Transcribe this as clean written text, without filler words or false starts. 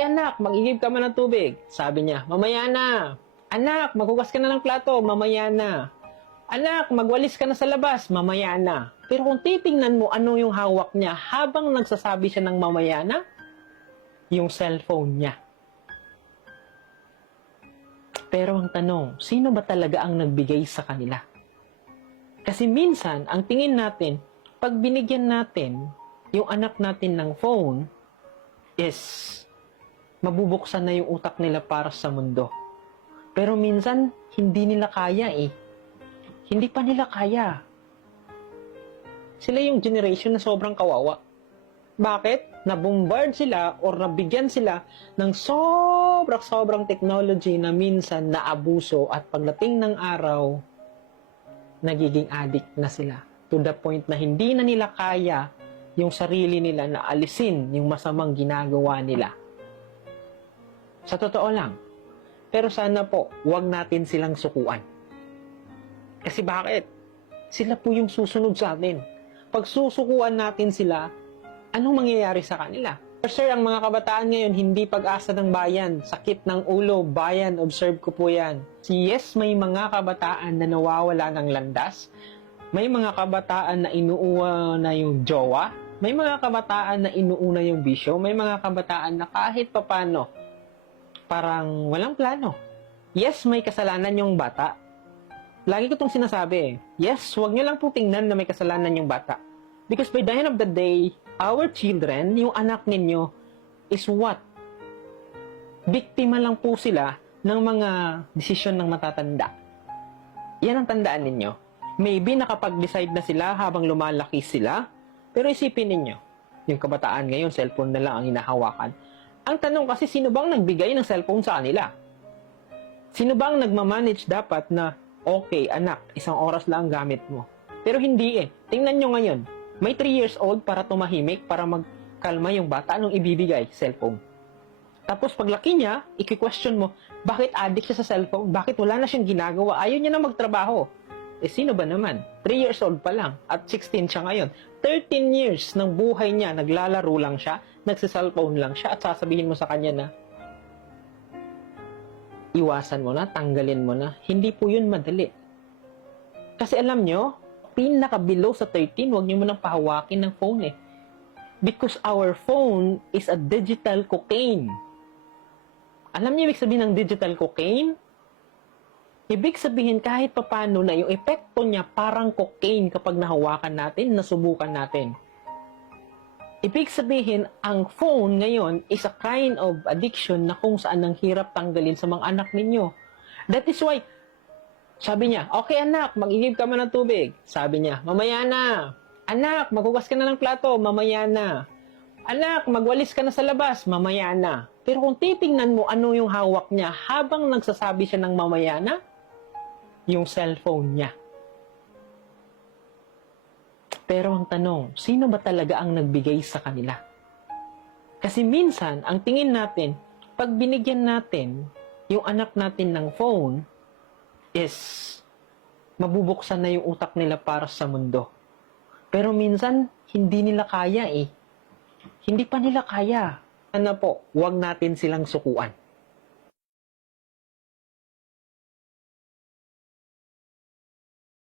Anak, mag-ihip ka man ng tubig. Sabi niya, mamaya na. Anak, maghugas ka na ng plato. Mamaya na. Anak, magwalis ka na sa labas. Mamaya na. Pero kung titingnan mo ano yung hawak niya habang nagsasabi siya ng mamaya na, yung cellphone niya. Pero ang tanong, sino ba talaga ang nagbigay sa kanila? Kasi minsan, ang tingin natin, pag binigyan natin yung anak natin ng phone, is mabubuksan na yung utak nila para sa mundo. Pero minsan, hindi nila kaya eh. Hindi pa nila kaya. Sila yung generation na sobrang kawawa. Bakit? Nabombard sila or nabigyan sila ng sobrang technology na minsan naabuso at pagdating ng araw, nagiging addict na sila. To the point na hindi na nila kaya yung sarili nila na alisin yung masamang ginagawa nila. Sa totoo lang. Pero sana po, huwag natin silang sukuan. Kasi bakit? Sila po yung susunod sa atin. Pag susukuan natin sila, anong mangyayari sa kanila? Sir, ang mga kabataan ngayon, hindi pag-asa ng bayan. Sakit ng ulo, bayan, observe ko po yan. Yes, may mga kabataan na nawawala ng landas. May mga kabataan na inuuna na yung jowa. May mga kabataan na inuuna yung bisyo. May mga kabataan na kahit papano, parang walang plano. Yes, may kasalanan yung bata. Lagi ko itong sinasabi. Yes, huwag nyo lang pong tingnan na may kasalanan yung bata. Because by the end of the day, our children, yung anak ninyo, is what? Biktima lang po sila ng mga desisyon ng matatanda. Yan ang tandaan ninyo. Maybe nakapag-decide na sila habang lumalaki sila, pero isipin ninyo, yung kabataan ngayon, cellphone na lang ang hinahawakan. Ang tanong kasi, sino bang nagbigay ng cellphone sa kanila? Sino bang nagmamanage dapat na, okay, anak, 1 oras lang gamit mo. Pero hindi eh. Tingnan nyo ngayon. May 3 years old para tumahimik, para magkalma yung bata. Anong ibibigay? Cellphone. Tapos paglaki niya, i-question mo, bakit addict siya sa cellphone? Bakit wala na siyang ginagawa? Ayaw niya na magtrabaho. Eh sino ba naman? 3 years old pa lang. At 16 siya ngayon. 13 years ng buhay niya, naglalaro lang siya, nagsa-cellphone lang siya, at sasabihin mo sa kanya na, iwasan mo na, tanggalin mo na. Hindi po yun madali. Kasi alam nyo, pinaka-below sa 13, huwag nyo mo nang pahawakin ng phone eh. Because our phone is a digital cocaine. Alam niyo ibig sabihin ng digital cocaine? Ibig sabihin kahit papano na yung epekto niya parang cocaine kapag nahawakan natin, nasubukan natin. Ibig sabihin, ang phone ngayon is a kind of addiction na kung saan ang hirap tanggalin sa mga anak ninyo. That is why, sabi niya, okay anak, mag-ihip ka man ng tubig. Sabi niya, mamaya na. Anak, maghugas ka na ng plato. Mamaya na. Anak, magwalis ka na sa labas. Mamaya na. Pero kung titingnan mo ano yung hawak niya habang nagsasabi siya ng mamaya na, yung cellphone niya. Pero ang tanong, sino ba talaga ang nagbigay sa kanila? Kasi minsan, ang tingin natin, pag binigyan natin yung anak natin ng phone, is mabubuksan na yung utak nila para sa mundo. Pero minsan, hindi nila kaya eh. Hindi pa nila kaya. Ano po, huwag natin silang sukuan.